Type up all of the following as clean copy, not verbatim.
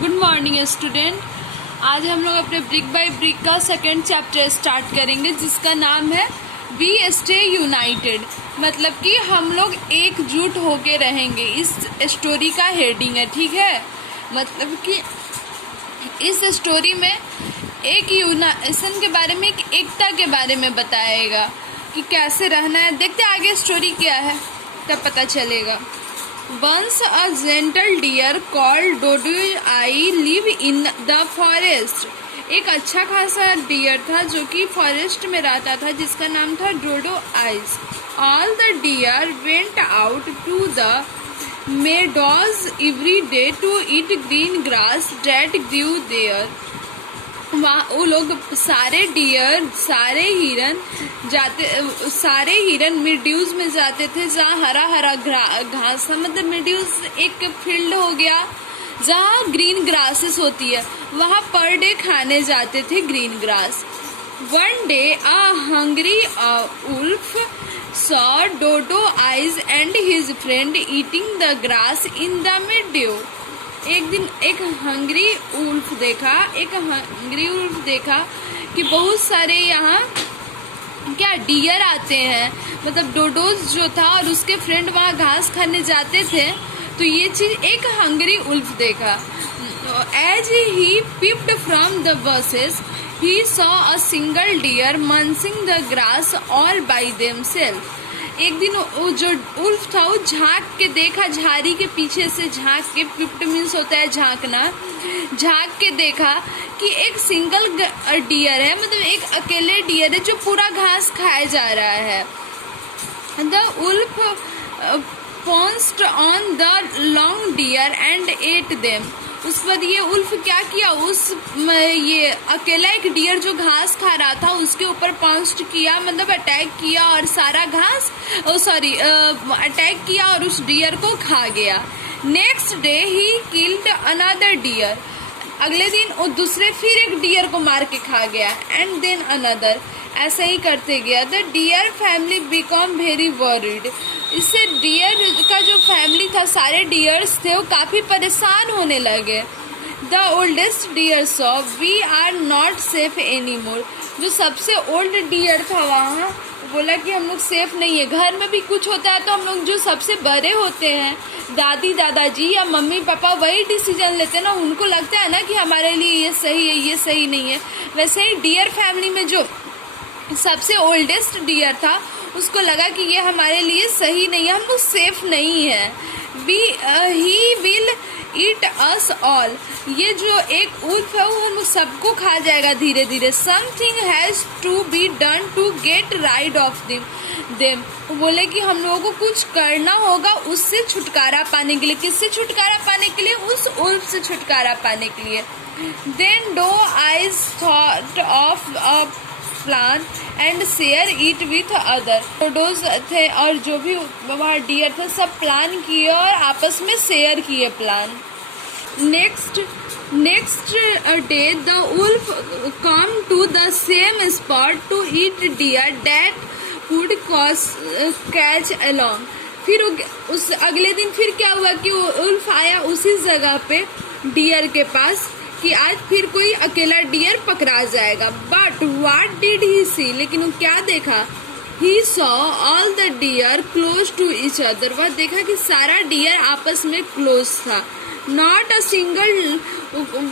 Good morning student. आज हम लोग अपने ब्रिक बाय ब्रिक का सेकेंड चैप्टर स्टार्ट करेंगे जिसका नाम है वी स्टे यूनाइटेड। मतलब कि हम लोग एकजुट होके रहेंगे, इस स्टोरी का हेडिंग है। ठीक है, मतलब कि इस स्टोरी में एक यूनाइजेशन के बारे में, एक एकता के बारे में बताएगा कि कैसे रहना है। देखते आगे स्टोरी क्या है तब पता चलेगा। Once a gentle deer called Dodo-Eye lived in the forest. एक अच्छा खासा डियर था जो कि फॉरेस्ट में रहता था जिसका नाम था डोडो eyes. All the deer went out to the meadows every day to eat green grass that grew there. वहाँ वो लोग सारे डियर, सारे हिरन मिड्यूज में जाते थे जहाँ हरा हरा घास था। मतलब मिड्यूज एक फील्ड हो गया जहाँ ग्रीन ग्रासेस होती है, वहाँ पर डे खाने जाते थे green grass. One day a hungry wolf saw Dodo eyes and his friend eating the grass in the meadow. एक दिन एक हंग्री उल्फ देखा कि बहुत सारे यहाँ क्या डियर आते हैं। मतलब डोडोज जो था और उसके फ्रेंड वहाँ घास खाने जाते थे, तो ये चीज एक हंग्री उल्फ देखा। As he peeped from the bushes he saw a single deer munching the grass all by themselves. एक दिन वो जो उल्फ था वो झांक के देखा, झाड़ी के पीछे से झांक के, पिप्ड मीन्स होता है झांकना, झांक के देखा कि एक सिंगल डियर है, मतलब एक अकेले डियर है जो पूरा घास खाया जा रहा है। The wolf pounced on the long deer and ate them. उस बाद ये उल्फ क्या किया, ये अकेला एक डियर जो घास खा रहा था उसके ऊपर पाउंस्ड किया, मतलब अटैक किया और सारा घास अटैक किया और उस डियर को खा गया। नेक्स्ट डे ही किल्ड अनदर डियर। अगले दिन वो दूसरे फिर एक डियर को मार के खा गया। एंड देन अनदर, ऐसा ही करते गया। The deer family become very worried. इससे डियर का जो फैमिली था, सारे डियर्स थे, वो काफी परेशान होने लगे। The oldest deer saw we are not safe any more. जो सबसे ओल्ड डियर था वहाँ बोला कि हम लोग सेफ नहीं है। घर में भी कुछ होता है तो हम लोग जो सबसे बड़े होते हैं, दादी दादाजी या मम्मी पापा, वही डिसीजन लेते हैं ना। उनको लगता है ना कि हमारे लिए ये सही है, ये सही नहीं है। वैसे ही डियर फैमिली में जो सबसे ओल्डेस्ट डियर था उसको लगा कि ये हमारे लिए सही नहीं है, हम लोग सेफ नहीं है। He will eat us all. ये जो एक उल्फ है वो हम सबको खा जाएगा धीरे धीरे। Something has to be done to get rid of them. वो बोले कि हम लोगों को कुछ करना होगा उससे छुटकारा पाने के लिए। किससे छुटकारा पाने के लिए? उस उल्फ से छुटकारा पाने के लिए। Then doe eyes thought of a plan and share it with other. Dodos थे और जो भी वहाँ डियर थे सब प्लान किए और आपस में शेयर किए plan. Next day the wolf come to the same spot to eat deer that would catch alone. फिर उस अगले दिन फिर क्या हुआ कि वो उल्फ आया उसी जगह पे डियर के पास कि आज फिर कोई अकेला डियर पकड़ा जाएगा। But what did he see? लेकिन वो क्या देखा? He saw all the deer close to each other. वह देखा कि सारा डियर आपस में क्लोज था। Not a single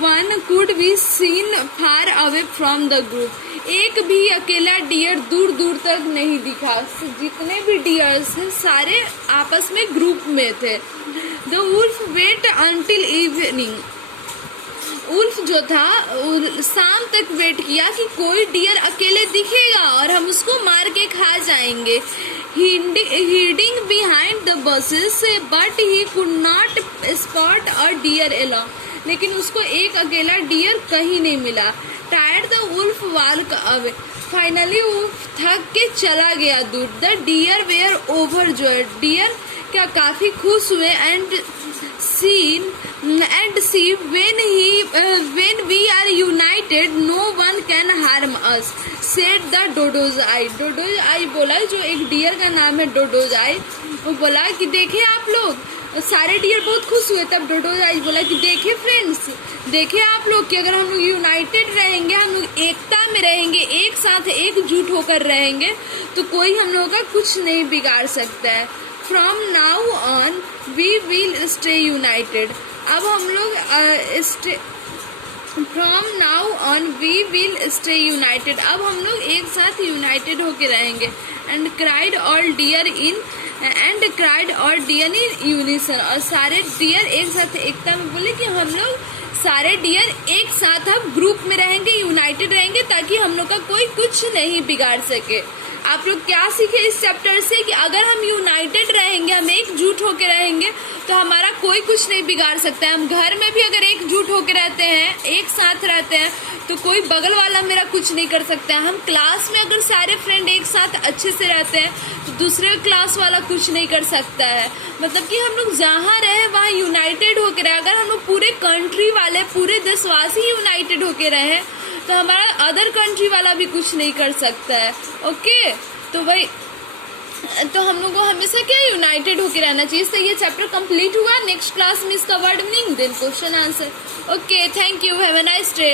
one could be seen far away from the group. एक भी अकेला डियर दूर दूर तक नहीं दिखा। जितने भी डियर्स थे सारे आपस में ग्रुप में थे। The wolf wait until evening. Wolf जो था शाम तक वेट किया कि कोई डियर अकेले दिखेगा और हम उसको मार के खा जाएंगे। Hiding behind the bushes but he could not spot a deer alone. लेकिन उसको एक अकेला डियर कहीं नहीं मिला। Tired the wolf walk away. Finally वो थक के चला गया दूर। The deer were overjoyed. Deer क्या काफी खुश हुए। And see when we are united no one can harm us said the Dodo's Eye. Dodo's Eye बोला, जो एक डियर का नाम है Dodo's Eye, वो बोला कि देखे आप लोग, सारे डियर बहुत खुश हुए। तब डोडो आइज बोला कि देखे फ्रेंड्स, देखिए आप लोग कि अगर हम लोग यूनाइटेड रहेंगे, हम लोग एकता में रहेंगे, एक साथ एकजुट होकर रहेंगे, तो कोई हम लोगों का कुछ नहीं बिगाड़ सकता है। From now on we will stay united. अब हम लोग from now on we will stay united. अब हम लोग एक साथ यूनाइटेड होके रहेंगे। And cried all deer in unison. और सारे डियर एक साथ एकता में बोले कि हम लोग सारे डियर एक साथ अब ग्रुप में रहेंगे, यूनाइटेड रहेंगे, ताकि हम लोग का कोई कुछ नहीं बिगाड़ सके। आप लोग क्या सीखे इस चैप्टर से कि अगर हम यूनाइटेड रहेंगे, हम एकजुट होकर रहेंगे, तो हमारा कोई कुछ नहीं बिगाड़ सकता है। हम घर में भी अगर एकजुट होकर रहते हैं, एक साथ रहते हैं, तो कोई बगल वाला मेरा कुछ नहीं कर सकता है। हम क्लास में अगर सारे फ्रेंड एक साथ अच्छे से रहते हैं, तो दूसरे क्लास वाला कुछ नहीं कर सकता है। मतलब कि हम लोग जहाँ रहे वहाँ यूनाइटेड होकर रहे। अगर हम लोग पूरे कंट्री वाले, पूरे देशवासी यूनाइटेड होकर रहे, तो हमारा अदर कंट्री वाला भी कुछ नहीं कर सकता है। ओके, तो भाई तो हम लोग को हमेशा क्या यूनाइटेड होकर रहना चाहिए। इससे ये चैप्टर कंप्लीट हुआ। नेक्स्ट क्लास में इसका word meaning, then question answer. Okay, thank you, have a nice day.